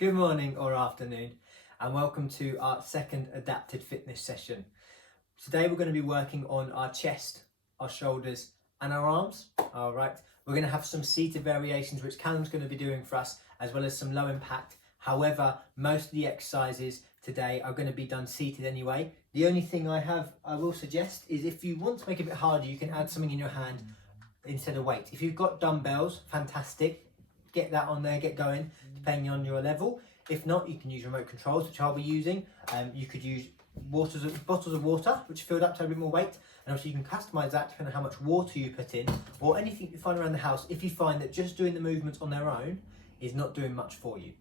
Good morning or afternoon, and welcome to our second adapted fitness session. Today we're going to be working on our chest, our shoulders and our arms. All right, we're going to have some seated variations which Callum's going to be doing for us, as well as some low impact. However, most of the exercises today are going to be done seated anyway. The only thing I will suggest is if you want to make it a bit harder, you can add something in your hand instead of weight. If you've got dumbbells, fantastic. Get that on there, get going, depending on your level. If not, you can use remote controls, which I'll be using. You could use bottles of water, which are filled up to have a bit more weight. And obviously you can customise that depending on how much water you put in, or anything you find around the house if you find that just doing the movements on their own is not doing much for you.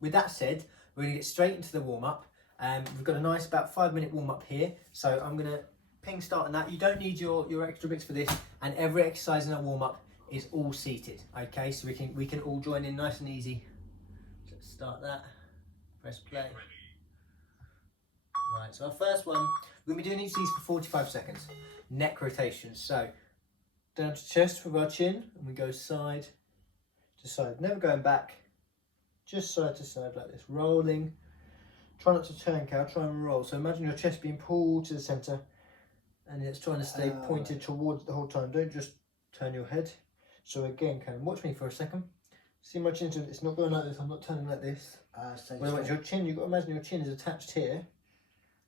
With that said, we're going to get straight into the warm-up. We've got a nice about 5-minute warm-up here. So I'm going to ping start on that. You don't need your extra bits for this, and every exercise in our warm-up is all seated. Okay, so we can all join in nice and easy. Let's start that. Press play. Right, so our first one, we're going to be doing each of these for 45 seconds. Neck rotations. So down to chest with our chin, and we go side to side. Never going back, just side to side like this. Rolling. Try not to turn, Cal, try and roll. So imagine your chest being pulled to the centre, and it's trying to stay pointed towards the whole time. Don't just turn your head. So again, Callum, watch me for a second. See my chin, it's not going like this, I'm not turning like this. Otherwise your chin, you've got to imagine your chin is attached here.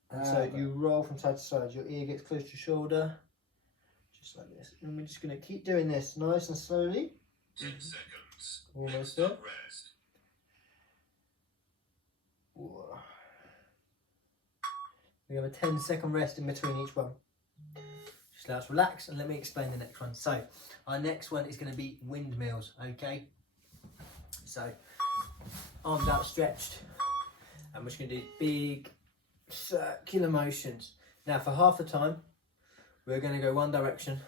And so you roll from side to side, your ear gets close to your shoulder. Just like this. And we're just going to keep doing this nice and slowly. 10 seconds. Almost there. Rest. We have a 10-second rest in between each one. Just let us relax and let me explain the next one. So our next one is going to be windmills, okay? So arms outstretched, and we're just going to do big circular motions. Now for half the time we're going to go one direction,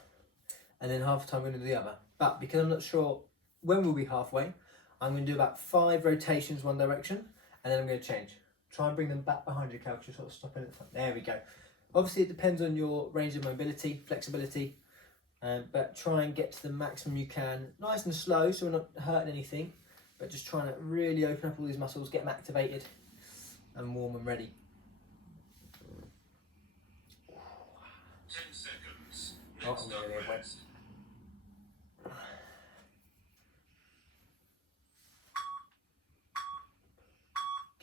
and then half the time we're going to do the other. But because I'm not sure when we'll be halfway, I'm going to do about 5 rotations one direction, and then I'm going to change. Try and bring them back behind your couch, just sort of stopping at the front. There we go. Obviously it depends on your range of mobility, flexibility, but try and get to the maximum you can, nice and slow so we're not hurting anything, but just trying to really open up all these muscles, get them activated and warm and ready. 10 seconds. Oh, Next up, rest.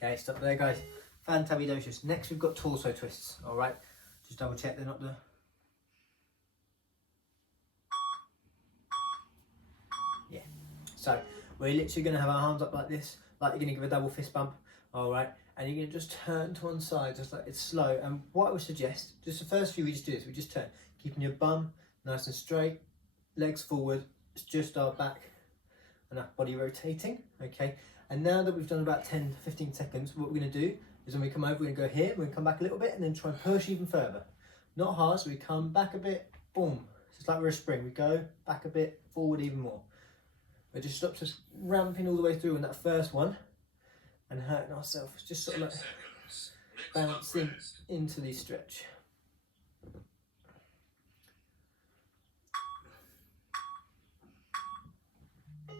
Okay, stop there guys. Fantabulous. Next we've got torso twists, alright? Just double check they're not the... Yeah. So we're literally going to have our arms up like this, like you're going to give a double fist bump, alright? And you're going to just turn to one side, just like it's slow. And what I would suggest, just the first few we just do this, we just turn, keeping your bum nice and straight, legs forward, it's just our back and our body rotating, okay? And now that we've done about 10 to 15 seconds, what we're going to do is when we come over, we're going to go here, we're going to come back a little bit and then try and push even further. Not hard, so we come back a bit, boom. It's like we're a spring. We go back a bit, forward even more. It just stops us ramping all the way through on that first one and hurting ourselves. Just sort of like bouncing into the stretch.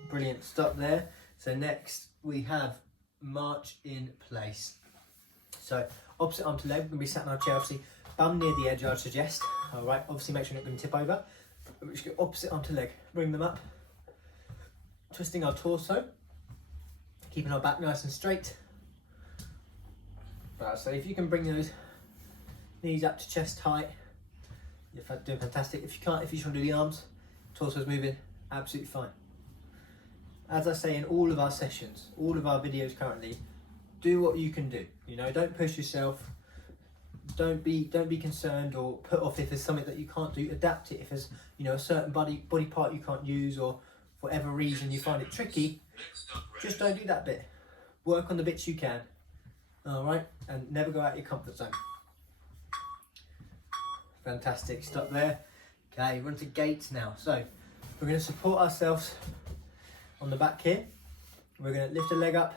Brilliant, stop there. So next we have march in place. So opposite arm to leg, we're going to be sat in our chair, obviously bum near the edge I'd suggest. Alright, obviously make sure you're not going to tip over. But we just go opposite arm to leg, bring them up. Twisting our torso, keeping our back nice and straight. Right, so if you can bring those knees up to chest height, you're doing fantastic. If you can't, if you just want to do the arms, torso's moving, absolutely fine. As I say in all of our sessions, all of our videos currently, do what you can do. You know, don't push yourself. Don't be concerned or put off if there's something that you can't do. Adapt it if there's, you know, a certain body part you can't use, or for whatever reason you find it tricky. Just don't do that bit. Work on the bits you can. All right, and never go out of your comfort zone. Fantastic. Stop there. Okay, we're on to gates now. So we're going to support ourselves on the back here. We're going to lift a leg up,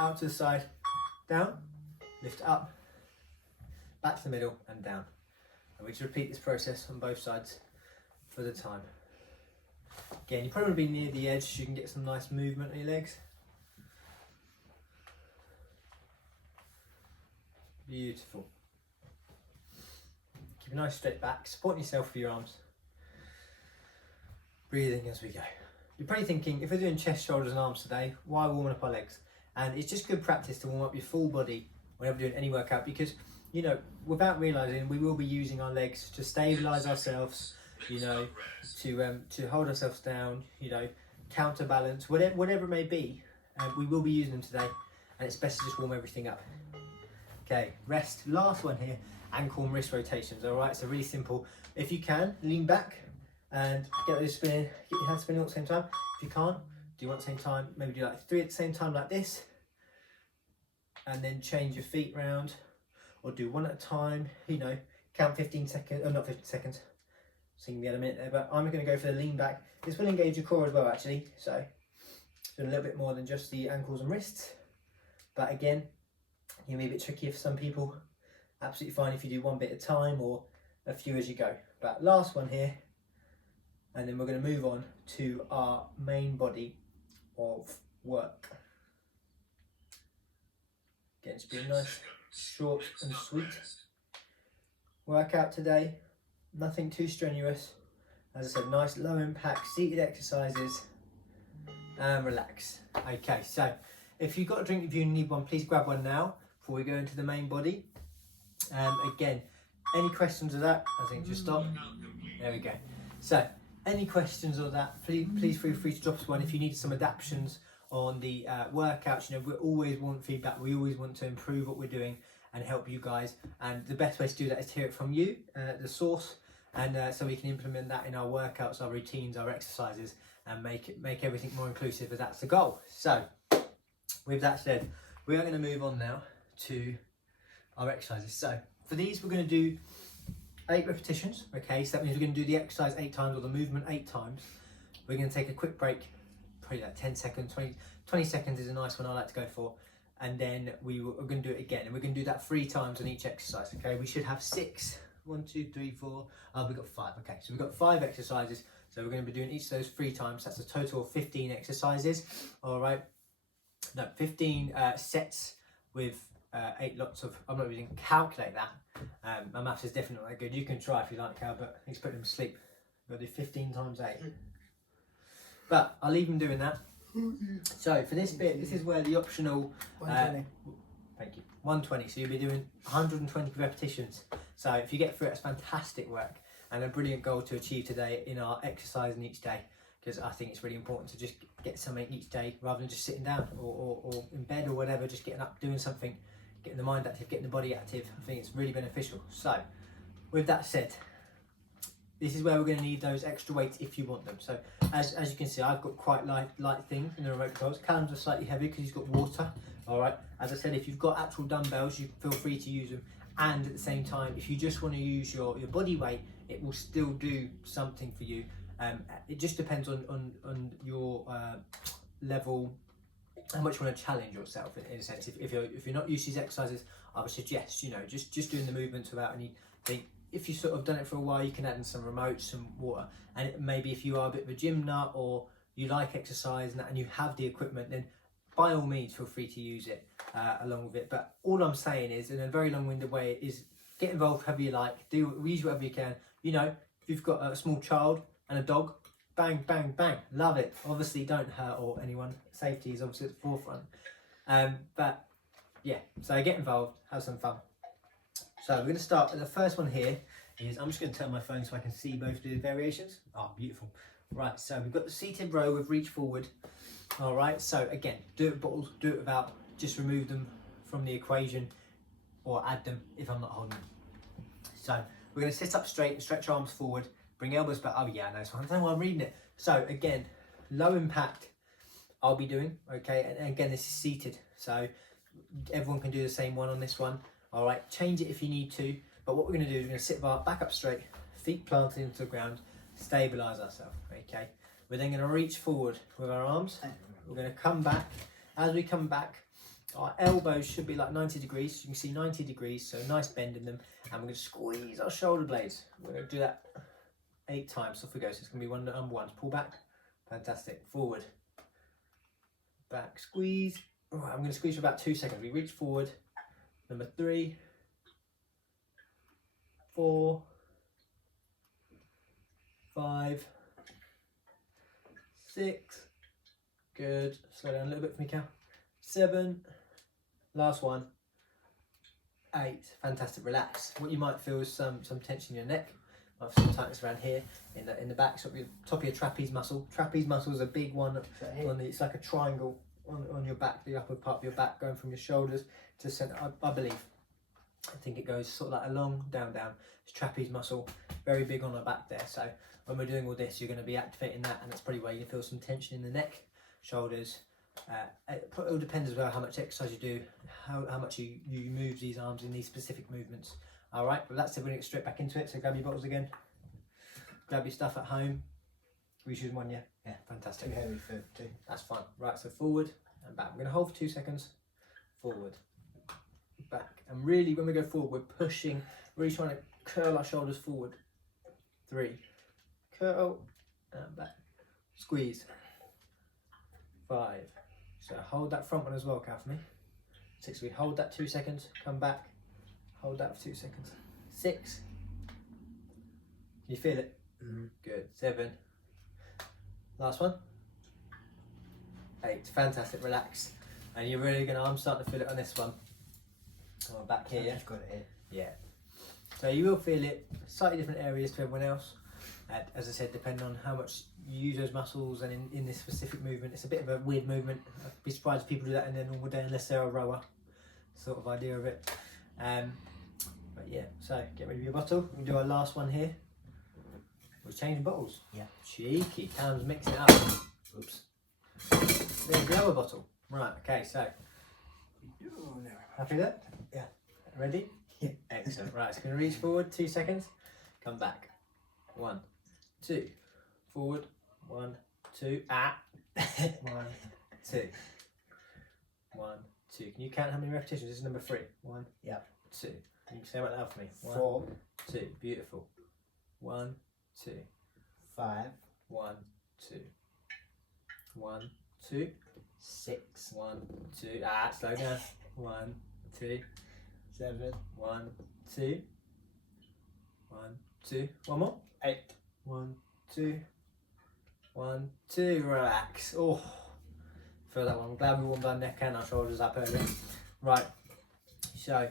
out to the side, down, lift up, back to the middle and down. And we just repeat this process on both sides for the time. Again, you probably want to be near the edge so you can get some nice movement on your legs. Beautiful. Keep a nice straight back, supporting yourself with your arms. Breathing as we go. You're probably thinking, if we're doing chest, shoulders and arms today, why warm up our legs? And it's just good practice to warm up your full body whenever doing any workout, because, you know, without realising, we will be using our legs to stabilise ourselves, you know, to hold ourselves down, you know, counterbalance, whatever it may be. We will be using them today, and it's best to just warm everything up. Okay, rest. Last one here, ankle and wrist rotations. All right, so really simple. If you can, lean back and get those spinning, get your hands spinning all at the same time. If you can't, do one at the same time, maybe do like 3 at the same time like this, and then change your feet round, or do 1 at a time, you know, count 15 seconds, or not 15 seconds, so you can be at a minute there, but I'm going to go for the lean back. This will engage your core as well, actually, so doing a little bit more than just the ankles and wrists, but again, it may be a bit trickier for some people. Absolutely fine if you do 1 bit at a time or a few as you go. But last one here, and then we're going to move on to our main body of work. Again, it's been nice, short and sweet workout today. Nothing too strenuous. As I said, nice low impact seated exercises, and relax. Okay, so if you've got a drink, if you need one, please grab one now before we go into the main body. Again, any questions of that? I think just stop. There we go. So, any questions of that? Please feel free to drop us one. If you need some adaptations on the workouts, you know, we always want feedback. We always want to improve what we're doing and help you guys. And the best way to do that is to hear it from you, the source, and so we can implement that in our workouts, our routines, our exercises, and make everything more inclusive. As that's the goal. So, with that said, we are going to move on now to our exercises. So for these, we're going to do 8 repetitions. Okay, so that means we're going to do the exercise 8 times, or the movement 8 times. We're going to take a quick break, probably like 10 seconds, 20 seconds is a nice one I like to go for. And then we're going to do it again, and we're going to do that 3 times on each exercise. Okay, we should have 6. 1, 2, 3, 4. Oh, we've got 5. Okay, so we've got 5 exercises. So we're going to be doing each of those 3 times. That's a total of 15 exercises. All right. No, 15 sets with 8 lots of. I'm not really going to calculate that. My maths is definitely not that good. You can try if you like, Cal, but he's putting him to sleep. We've got to do 15 times 8. But I'll leave him doing that. So for this bit, this is where the optional. 120. Thank you. 120. So you'll be doing 120 repetitions. So if you get through it, it's fantastic work and a brilliant goal to achieve today in our exercising each day. Because I think it's really important to just get something each day rather than just sitting down or in bed or whatever, just getting up, doing something, getting the mind active, getting the body active. I think it's really beneficial. So, with that said, this is where we're going to need those extra weights if you want them. So, as you can see, I've got quite light things in the remote controls. Callum's are slightly heavy because he's got water. All right. As I said, if you've got actual dumbbells, you feel free to use them. And at the same time, if you just want to use your body weight, it will still do something for you. It just depends on your level, how much you want to challenge yourself in a sense. If you're not used to these exercises, I would suggest, you know, just doing the movements without anything. If you sort of done it for a while, you can add in some remotes, some water, and maybe if you are a bit of a gym nut or you like exercise and you have the equipment, then by all means feel free to use it along with it. But all I'm saying is, in a very long-winded way, is get involved however you like, use whatever you can. You know, if you've got a small child and a dog, bang, bang, bang, love it. Obviously don't hurt or anyone. Safety is obviously at the forefront. But yeah, so get involved, have some fun. So we're going to start, the first one here is, I'm just going to turn my phone so I can see both the variations. Oh, beautiful. Right, so we've got the seated row with reach forward. All right, so again, do it balls, do it without, just remove them from the equation or add them if I'm not holding them. So we're going to sit up straight and stretch arms forward. Bring elbows back. Oh yeah, no, so I don't know why I'm reading it. So again, low impact I'll be doing, okay? And again, this is seated. So everyone can do the same one on this one. All right, change it if you need to. But what we're gonna do is we're gonna sit back up straight, feet planted into the ground, stabilize ourselves, okay? We're then gonna reach forward with our arms. We're gonna come back. As we come back, our elbows should be like 90 degrees. You can see 90 degrees, so nice bend in them. And we're gonna squeeze our shoulder blades. We're gonna do that 8 times. Off we go. So it's going to be number 1. Pull back. Fantastic. Forward. Back. Squeeze. All right, I'm going to squeeze for about 2 seconds. We reach forward. Number 3. 4, 5, 6. Good. Slow down a little bit for me, Cal. 7. Last one. 8. Fantastic. Relax. What you might feel is some tension in your neck. Might have some tightness around here in the back, sort of top of your trapeze muscle. Trapeze muscle is a big one. It's like a triangle on your back, the upper part of your back, going from your shoulders to the centre. I believe. I think it goes sort of like along, down. It's trapeze muscle, very big on the back there. So when we're doing all this, you're going to be activating that, and that's probably where you feel some tension in the neck, shoulders. It all depends as well how much exercise you do, how much you move these arms in these specific movements. All right, but that's it. We're going to get straight back into it. So grab your bottles again. Grab your stuff at home. We choose one, yeah? Yeah, fantastic. Too heavy for 2. That's fine. Right, so forward and back. We're going to hold for 2 seconds. Forward, back. And really, when we go forward, we're pushing, really trying to curl our shoulders forward. 3. Curl and back. Squeeze. 5. So hold that front one as well, Cal, for me. 6. We hold that 2 seconds. Come back. Hold that for 2 seconds. 6. Can you feel it? Good. 7. Last one. 8. Fantastic. Relax. And you're really gonna. I'm starting to feel it on this one. Oh, back here. Yeah. I've got it Yeah. So you will feel it. Slightly different areas to everyone else. As I said, depending on how much you use those muscles, and in this specific movement, it's a bit of a weird movement. I'd be surprised if people do that in their normal day unless they're a rower. Sort of idea of it. But yeah, so get rid of your bottle. We can do our last one here. We're changing bottles. Yeah. Cheeky. Callum's mixing it up. Oops. There's the other bottle. Right, okay, so. Oh, no. Happy with that? Yeah. Ready? Yeah. Excellent. Right, so going to reach forward 2 seconds. Come back. 1, 2. Forward. 1, 2. 1, 2. 1, 2. Can you count how many repetitions? This is number 3. 1. Yeah. 2. Can you say it out loud for me? 1, 4, 2. Beautiful. 1, 2. 5, 1, 2. 1, 2. 6, 1, 2. Slow down. 1, 2. 7, 1, 2. 1, 2. One more. 8. 1, 2. 1, 2. Relax. Oh, feel that one. I'm glad we warmed our neck and our shoulders up earlier. Right. So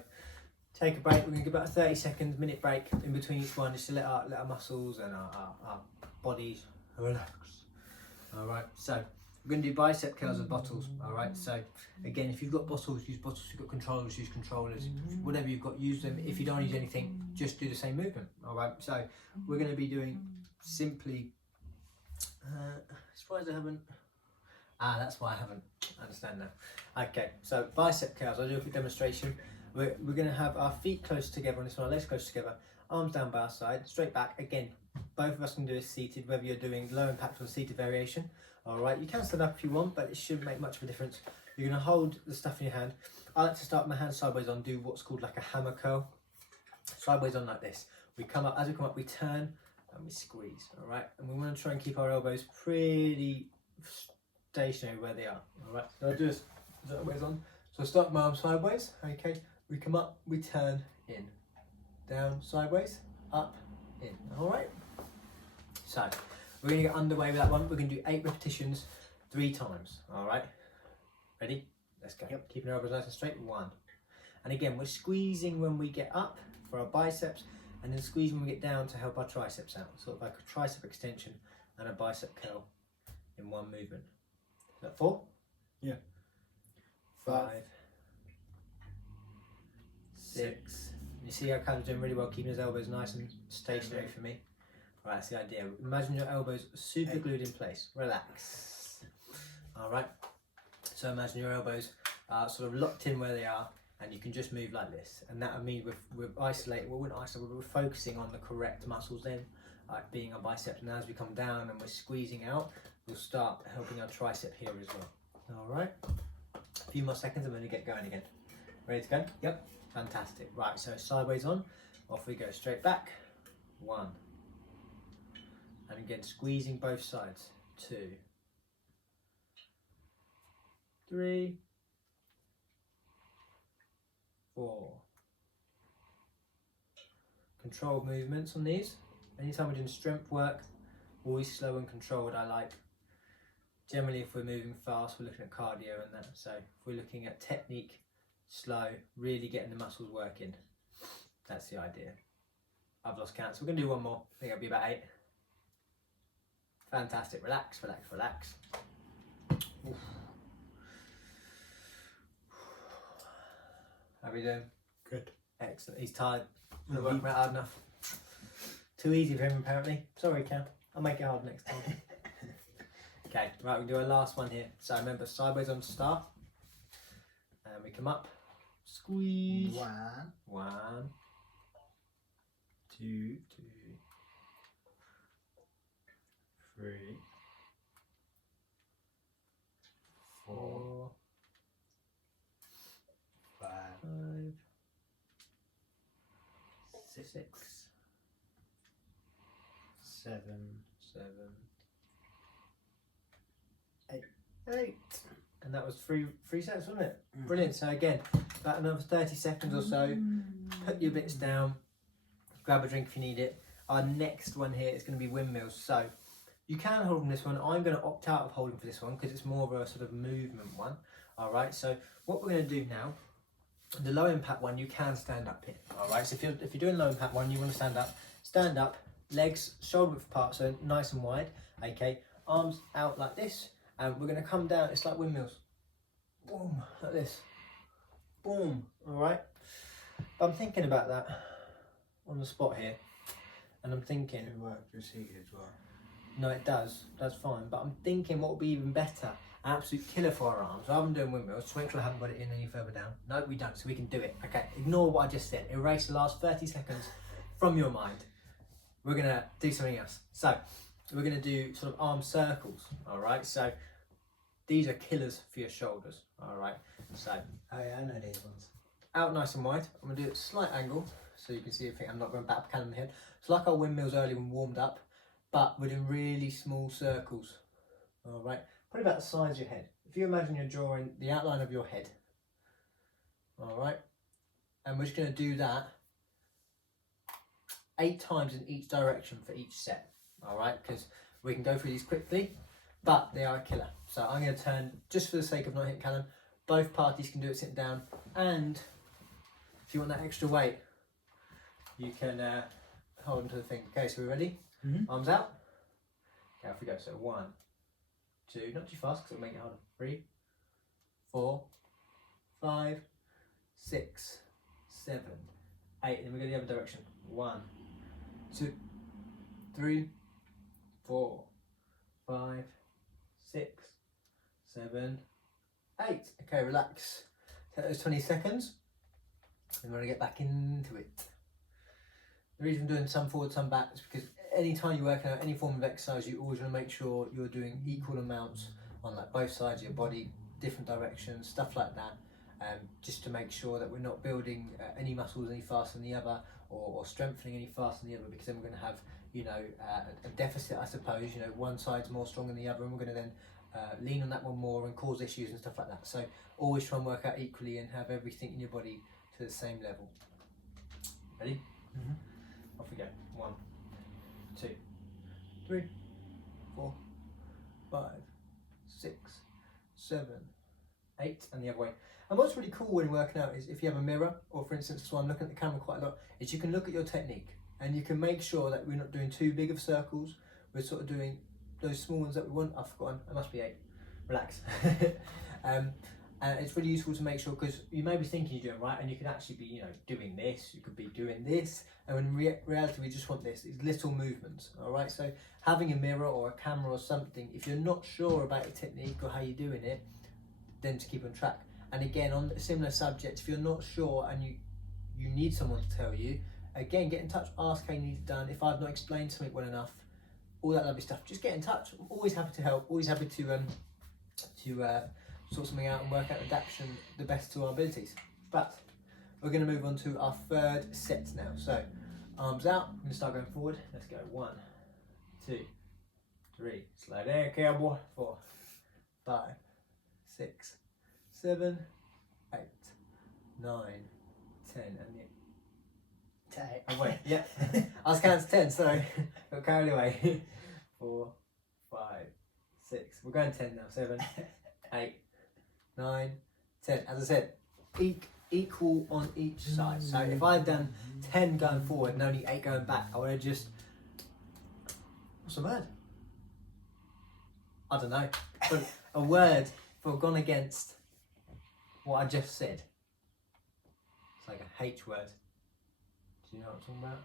take a break. We're going to give about a 30 seconds, minute break in between each one, just to let our muscles and our bodies relax. All right. So we're going to do bicep curls with bottles. All right. So again, if you've got bottles, use bottles. If you've got controllers, use controllers. Whatever you've got, use them. If you don't use anything, just do the same movement. All right. So we're going to be doing simply. Surprised I haven't. That's why I haven't. I understand now. Okay. So bicep curls. I'll do a quick demonstration. We're going to have our feet close together on this one, our legs close together, arms down by our side, straight back. Again, both of us can do this seated, whether you're doing low impact or seated variation. All right, you can stand up if you want, but it shouldn't make much of a difference. You're going to hold the stuff in your hand. I like to start with my hand sideways on, do what's called like a hammer curl. Sideways on like this. We come up, as we come up, we turn and we squeeze. All right, and we want to try and keep our elbows pretty stationary where they are. All right, so I'll do this sideways on. So I start with my arms sideways, okay. We come up, we turn, in, down, sideways, up, in. All right. So we're going to get underway with that one. We're going to do 8 repetitions, 3 times. All right. Ready? Let's go. Yep. Keeping our elbows nice and straight. 1. And again, we're squeezing when we get up for our biceps, and then squeezing when we get down to help our triceps out. Sort of like a tricep extension and a bicep curl in one movement. Is that 4? Yeah. 5. 6. You see how Callum's doing really well, keeping his elbows nice and stationary for me. Right, that's the idea. Imagine your elbows super glued in place. Relax. All right. So imagine your elbows are sort of locked in where they are, and you can just move like this. And that would mean we're isolating. Well, we're not isolating. We're focusing on the correct muscles then, like being our biceps. And as we come down and we're squeezing out, we'll start helping our tricep here as well. All right. A few more seconds, and we're going to get going again. Ready to go? Yep. Fantastic. Right, so sideways on, off we go, straight back. 1. And again, squeezing both sides. 2. 3. 4. controlled movements on these. Anytime we're doing strength work, always slow and controlled I like. Generally if we're moving fast we're looking at cardio and that, so if we're looking at technique, slow, really getting the muscles working, that's the idea. I've lost count, so we're going to do one more. I think it'll be about 8. Fantastic, relax, relax, relax. Oof. How are we doing? Good. Excellent, he's tired. Not working out hard enough. Too easy for him apparently. Sorry Cam, I'll make it hard next time. Okay, right, we can do our last one here. So remember, sideways on start. And we come up. Squeeze. 1, 2, 2, 3, 4, 4, 5, 5, 6, 6, 7, 7, 8. and that was three sets, wasn't it? Brilliant. So again, about another 30 seconds or so. Put your bits down. Grab a drink if you need it. Our next one here is going to be windmills. So you can hold on this one. I'm going to opt out of holding for this one because it's more of a sort of movement one. All right. So what we're going to do now, the low impact one, you can stand up here. All right. So if you're doing low impact one, you want to stand up. Stand up. Legs shoulder width apart, so nice and wide. Okay. Arms out like this. And we're going to come down, it's like windmills. Boom, like this. Boom, all right? But I'm thinking about that on the spot here. And I'm thinking... It works for seated as well. No, it does. That's fine. But I'm thinking what would be even better, an absolute killer for our arms, rather than doing windmills, just make sure I haven't got it in any further down. No, we don't, so we can do it. Okay, ignore what I just said. Erase the last 30 seconds from your mind. We're going to do something else. So, we're going to do sort of arm circles, all right? So, these are killers for your shoulders, all right? So, Oh yeah, I know these ones. out nice and wide. I'm going to do it at a slight angle, so you can see everything. I'm not going back on the head. It's like our windmills earlier when warmed up, but we're doing really small circles, all right? Probably about the size of your head. If you imagine you're drawing the outline of your head, all right? And we're just going to do that 8 times in each direction for each set, all right? Because we can go through these quickly, but they are a killer. So I'm going to turn, just for the sake of not hitting Callum, both parties can do it sitting down, and if you want that extra weight, you can hold onto the thing. Okay, so we're ready? Arms out. Okay, off we go. So 1, 2, not too fast because it'll make it harder. 3, 4, 5, 6, 7, 8. And then we go the other direction. 1, 2, 3, 4, 5, 6, 7, 8. Okay, relax. Take those 20 seconds. And we're going to get back into it. The reason I'm doing some forward, some back is because anytime you're working out any form of exercise, you always want to make sure you're doing equal amounts on like both sides of your body, different directions, stuff like that. Just to make sure that we're not building any muscles any faster than the other, or strengthening any faster than the other, because then we're going to have, you know, a deficit, I suppose. You know, one side's more strong than the other, and we're going to then lean on that one more and cause issues and stuff like that. So always try and work out equally and have everything in your body to the same level. Ready? Off we go. 1, 2, 3, 4, 5, 6, 7, 8, and the other way. And what's really cool when working out is if you have a mirror, or for instance, so I'm looking at the camera quite a lot, is you can look at your technique and you can make sure that we're not doing too big of circles. We're sort of doing those small ones that we want. I've forgotten, it must be 8. Relax. And it's really useful to make sure, because you may be thinking you're doing right, and you could actually be, you know, doing this, you could be doing this, and in reality we just want this, these little movements, all right? So having a mirror or a camera or something, if you're not sure about your technique or how you're doing it, then to keep on track. And again, on a similar subject, if you're not sure and you need someone to tell you, again, get in touch, ask how you need it done. If I've not explained something well enough, all that lovely stuff, just get in touch. I'm always happy to help, always happy to sort something out and work out adaptation the best to our abilities. But we're going to move on to our third set now. So arms out, I'm going to start going forward. Let's go. 1, 2, 3, slow down, cowboy. 4, 5, 6, 7, 8, 9, 10, and 10. Oh, wait, yeah. I was counting to 10, sorry. Got carried away. 4, 5, 6. We're going 10 now. 7, 8, 9, 10. As I said, equal on each side. So if I'd done 10 going forward and only 8 going back, I would have just... What's the word? I don't know. But a word for gone against what I just said. It's like a H word. Do you know what I'm talking about?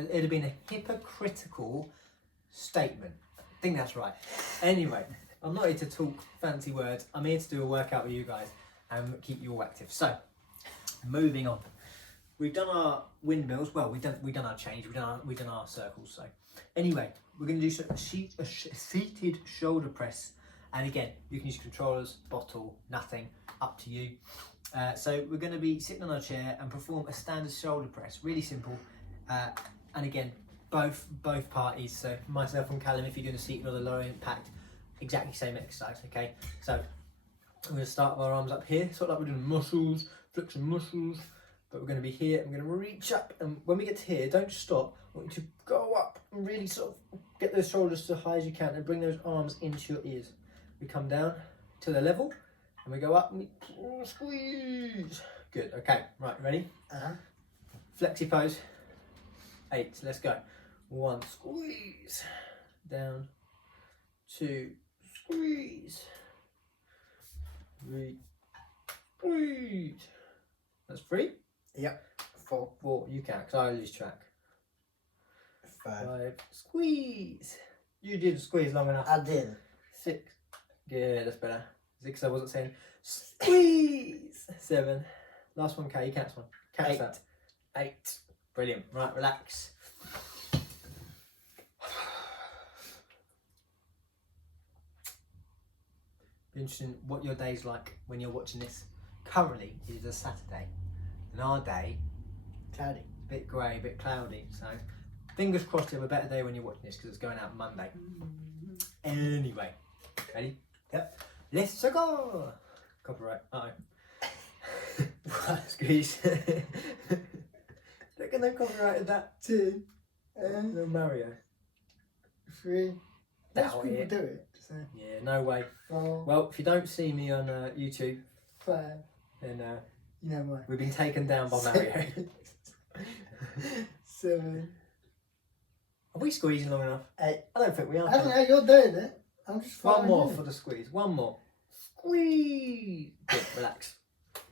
No. It'd have been a hypocritical statement. I think that's right. Anyway, I'm not here to talk fancy words. I'm here to do a workout with you guys and keep you all active. So, moving on. We've done our windmills. Well, we've done our change. We've done our circles. So, anyway, we're going to do a seated shoulder press. And again, you can use controllers, bottle, nothing, up to you. So we're going to be sitting on our chair and perform a standard shoulder press. Really simple. And again, both parties. So myself and Callum, if you're doing a seated or the lower impact, exactly same exercise. Okay. So I'm going to start with our arms up here, sort of like we're doing muscles, flexion muscles. But we're going to be here. I'm going to reach up, and when we get to here, don't just stop. I want you to go up and really sort of get those shoulders to as high as you can, and bring those arms into your ears. We come down to the level, and we go up and we squeeze. Good. Okay. Right. Ready? Flexi pose. 8. Let's go. 1. Squeeze. Down. 2. Squeeze. 3. Squeeze. That's 3. Yep. 4. 4. You can, because I lose track. 5. 5. Squeeze. You did squeeze long enough. I did. 6. Good, that's better. 6, I wasn't saying squeeze. 7. Last one, K. You count this one. Count 8. that. 8. Brilliant. Right, relax. Be interesting what your day's like when you're watching this. Currently, it is a Saturday. And our day, Cloudy. a bit grey, a bit cloudy. So, fingers crossed you have a better day when you're watching this because it's going out Monday. Anyway, ready? Yep. Let's go! Copyright. Squeeze. Reckon they copyrighted that? 2. No Mario. 3. Most Doubt people it. do it. So Yeah, no way. 4. Well, if you don't see me on YouTube, 5. then You know why. we've been taken down by Mario. 7. Are we squeezing long enough? 8. I don't think we are. I don't know, you're doing it. I'm just One following more you. for the squeeze. One more. Squeeze. Good, relax.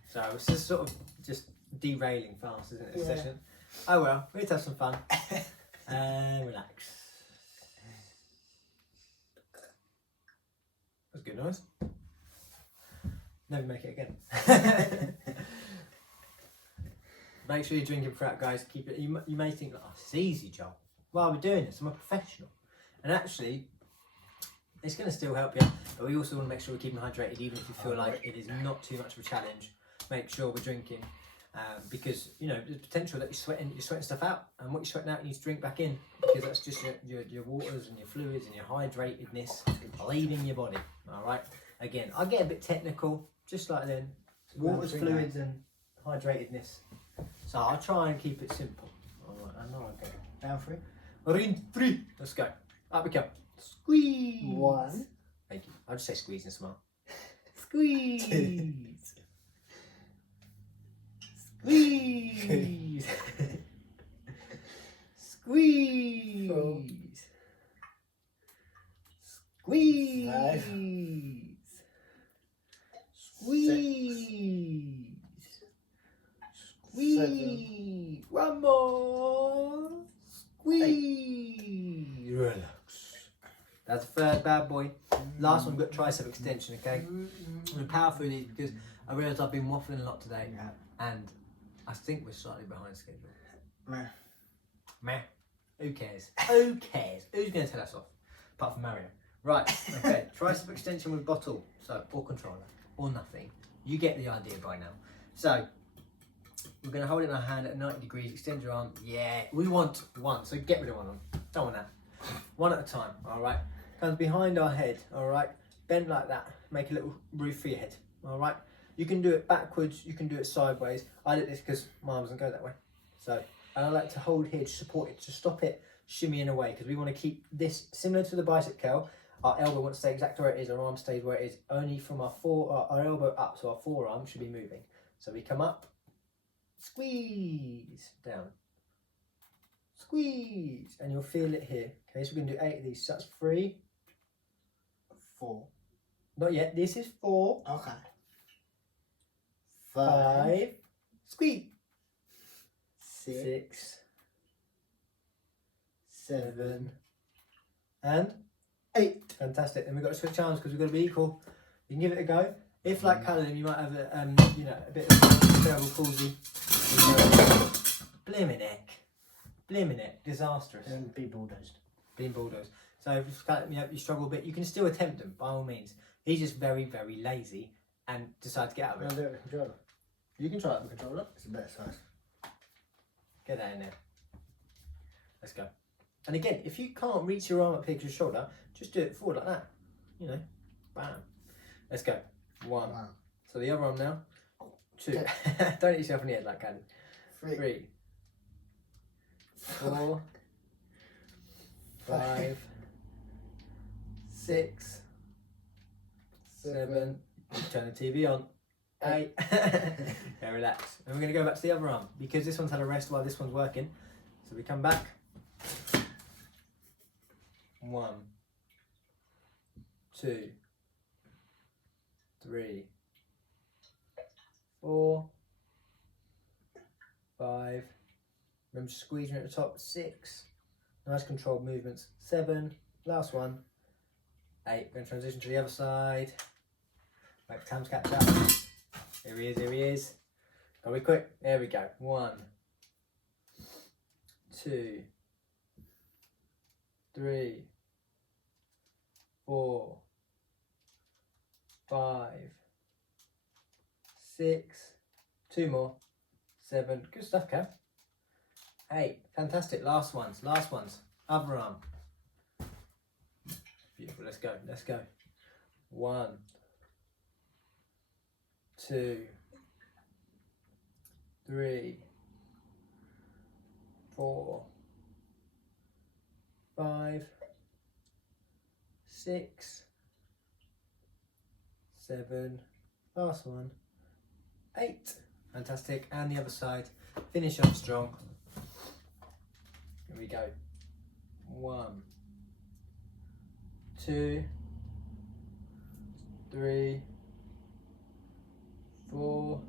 So it's just sort of just derailing fast, isn't it, this Yeah. session? Oh well, let's have some fun. And relax. That's good noise. Never make it again. Make sure you're drinking throughout, guys. Keep it. You may think, oh, it's easy, Joel. Why are we doing this? I'm a professional. And actually, it's going to still help you. But we also want to make sure we're keeping hydrated, even if you feel like it is not too much of a challenge. Make sure we're drinking, because you know there's potential that you're sweating stuff out, and what you're sweating out you need to drink back in, because that's just your waters and your fluids and your hydratedness leaving your body. All right. Again, I get a bit technical, just like then. Waters, fluids, and hydratedness. So I'll try and keep it simple. All right. I know I get it. Down 3. We're in 3. Let's go. Up we come. Squeeze. 1. Thank you. I'll just say squeeze and smile. Squeeze. Squeeze. Squeeze. 4. Squeeze. 5. Squeeze. Squeeze. One more. Squeeze. Relax. That's the third bad boy. Last one, we've got tricep extension, okay? I'm going to power through these because I realise I've been waffling a lot today, Yeah. and I think we're slightly behind schedule. Meh. Meh. Who cares? Who cares? Who's going to tell us off? Apart from Mario. Right, okay. Tricep extension with bottle, so or controller, or nothing. You get the idea by now. So, we're going to hold it in our hand at 90 degrees, extend your arm. Yeah, we want one, so get rid of one. Don't want that. One at a time, alright? Comes behind our head, alright? Bend like that, make a little roof for your head, alright? You can do it backwards, you can do it sideways. I did this because my arm doesn't go that way. So, and I like to hold here to support it, to stop it shimmying away, because we want to keep this similar to the bicep curl. Our elbow wants to stay exactly where it is, our arm stays where it is, only from our elbow up, so our forearm should be moving. So we come up, squeeze, down, squeeze, and you'll feel it here. Okay, so we're going to do 8 of these. So that's 3. 4. Not yet, this is 4. Okay. 5. Squeeze. 6. 6. 7. 7. And 8. fantastic. Then we've got to switch arms because we've got to be equal. You can give it a go. If, like Callum, you might have a, a bit of cerebral palsy. Blimmin' heck. Blimmin' heck. Disastrous. And be bulldozed. Being bulldozed. So if you struggle a bit, you can still attempt them by all means. He's just very, very lazy and decides to get out of I'll it. do it with a controller. You can try it with a controller. It's a better size. Get that in there. Let's go. And again, if you can't reach your arm up here to your shoulder, just do it forward like that. You know, bam. Let's go. 1. Wow. So the other arm now. 2. Okay. Don't hit yourself in the head like that. 3. 3. 4. 5. 6. 7. Turn the TV on. 8. Yeah, relax. And we're going to go back to the other arm because this one's had a rest while this one's working. So we come back. 1, 2, 3, 4, 5. Remember squeezing at the top. 6. Nice controlled movements. 7. Last one. 8. Going to transition to the other side. Wait for Tam to catch up. Here he is, here he is. Go be quick. There we go. 1, 2, 3, 4, 5, 6. 2 more. 7. Good stuff, Kev. 8. Fantastic. Last ones. Last ones. Other arm. Beautiful. Let's go. Let's go. 1, 2, 3, 4, 5, 6, 7. Last one. 8. Fantastic. And the other side. Finish up strong. Here we go. 1, 2, 3, 4,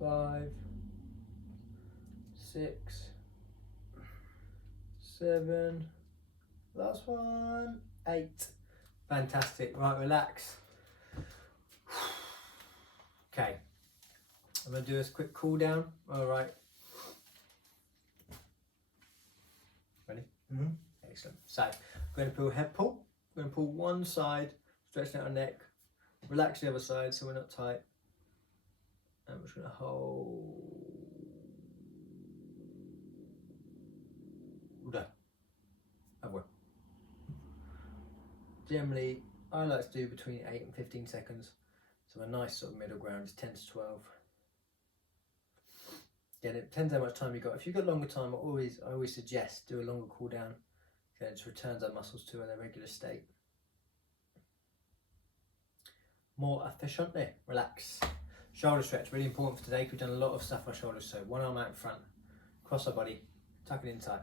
5, 6, 7. Last one. 8. Fantastic. Right, relax. Okay. I'm going to do this quick cool down. All right. Ready? Mm-hmm. Excellent. So, I'm going to pull head pull. I'm going to pull one side, stretching out our neck. Relax the other side so we're not tight. And we're just going to hold. There. Other way. Generally, I like to do between 8 and 15 seconds. So a nice sort of middle ground is 10 to 12. Again, it depends how much time you've got. If you've got longer time, I always suggest do a longer cool down. Okay, it just returns our muscles to their regular state. More efficiently. Relax. Shoulder stretch, really important for today because we've done a lot of stuff on our shoulders. So one arm out in front, cross our body, tuck it in tight.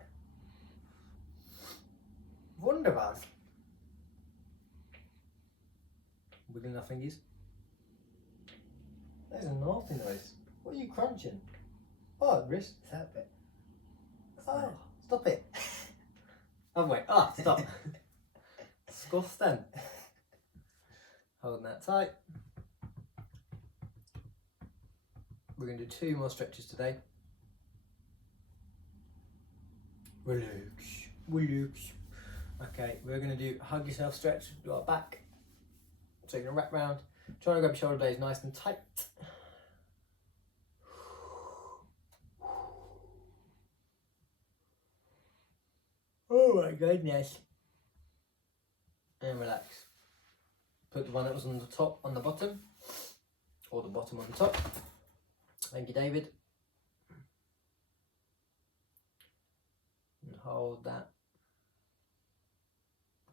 Wunderbar. Wiggling our fingers. That is a nasty noise. What are you crunching? Oh, wrist. Is that bit? Oh, stop it. Oh wait. Ah, stop. Disgusting. Holding that tight. We're going to do 2 more stretches today. Relax. Relax. Okay, we're going to do hug yourself stretch. Do our back. So you're going to wrap round. Try and grab your shoulder blades nice and tight. Oh my goodness. And relax. Put the one that was on the top on the bottom. Or the bottom on the top. Thank you, David. And hold that.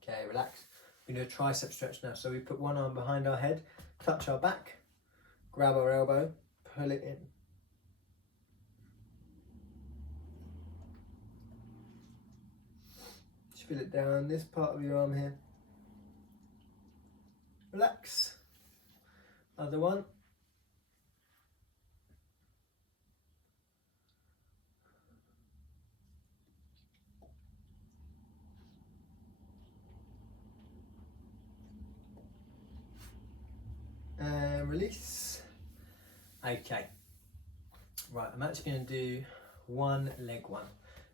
Okay, relax. We're going to do a tricep stretch now. So we put one arm behind our head, touch our back, grab our elbow, pull it in. Just feel it down this part of your arm here. Relax. Other one. And release. Okay. Right, I'm actually going to do one leg one.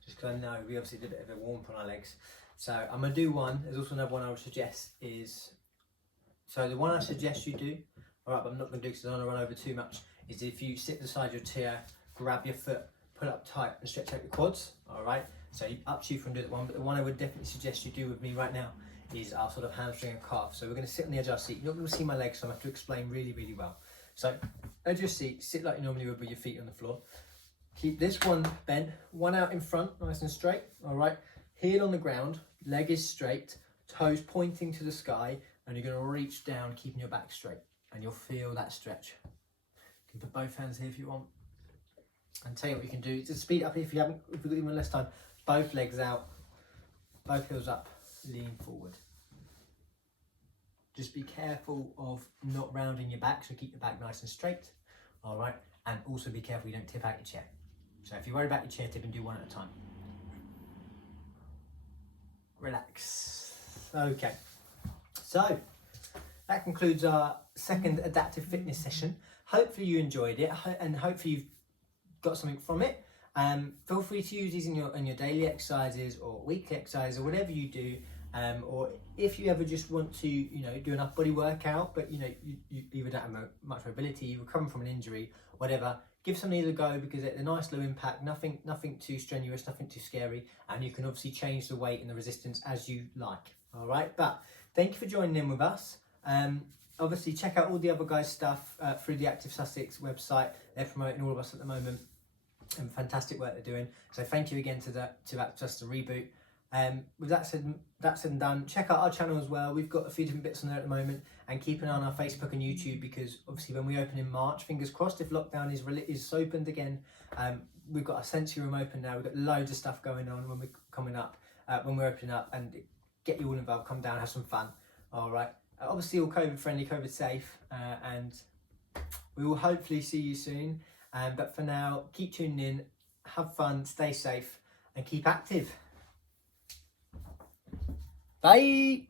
Just because I know we obviously did a bit of a warm up on our legs. So I'm going to do one. There's also another one I would suggest is... So the one I suggest you do, alright, but I'm not going to do because I don't want to run over too much, is if you sit beside your chair, grab your foot, pull up tight and stretch out your quads, alright? So up to you from doing that one, but the one I would definitely suggest you do with me right now is our sort of hamstring and calf. So we're going to sit on the edge of our seat. You're not going to see my legs, so I have to explain really, really well. So edge of your seat, sit like you normally would with your feet on the floor. Keep this one bent, one out in front, nice and straight, alright? Heel on the ground, leg is straight, toes pointing to the sky, and you're going to reach down, keeping your back straight, and you'll feel that stretch. You can put both hands here if you want. And tell you what you can do, just speed up if you've got even less time. Both legs out, both heels up, lean forward. Just be careful of not rounding your back, so keep your back nice and straight, all right? And also be careful you don't tip out your chair. So if you worry about your chair tipping, do one at a time. Relax. Okay. So that concludes our second adaptive fitness session. Hopefully you enjoyed it, and hopefully you've got something from it. Feel free to use these in your daily exercises or weekly exercises or whatever you do. Or if you ever just want to, do an upper body workout, but you either don't have much mobility, you recover from an injury, whatever, give some of these a go because they're nice low impact, nothing too strenuous, nothing too scary, and you can obviously change the weight and the resistance as you like. All right, but thank you for joining in with us. Obviously, check out all the other guys' stuff through the Active Sussex website. They're promoting all of us at the moment, and fantastic work they're doing. So thank you again to Just a Reboot. With that said and done, check out our channel as well. We've got a few different bits on there at the moment, and keep an eye on our Facebook and YouTube because obviously when we open in March, fingers crossed, if lockdown is opened again, we've got a sensory room open now. We've got loads of stuff going on when we're coming up, when we're opening up, and get you all involved. Come down, have some fun. All right. Obviously all COVID friendly, COVID safe, and we will hopefully see you soon. But for now, keep tuning in, have fun, stay safe, and keep active. Bye.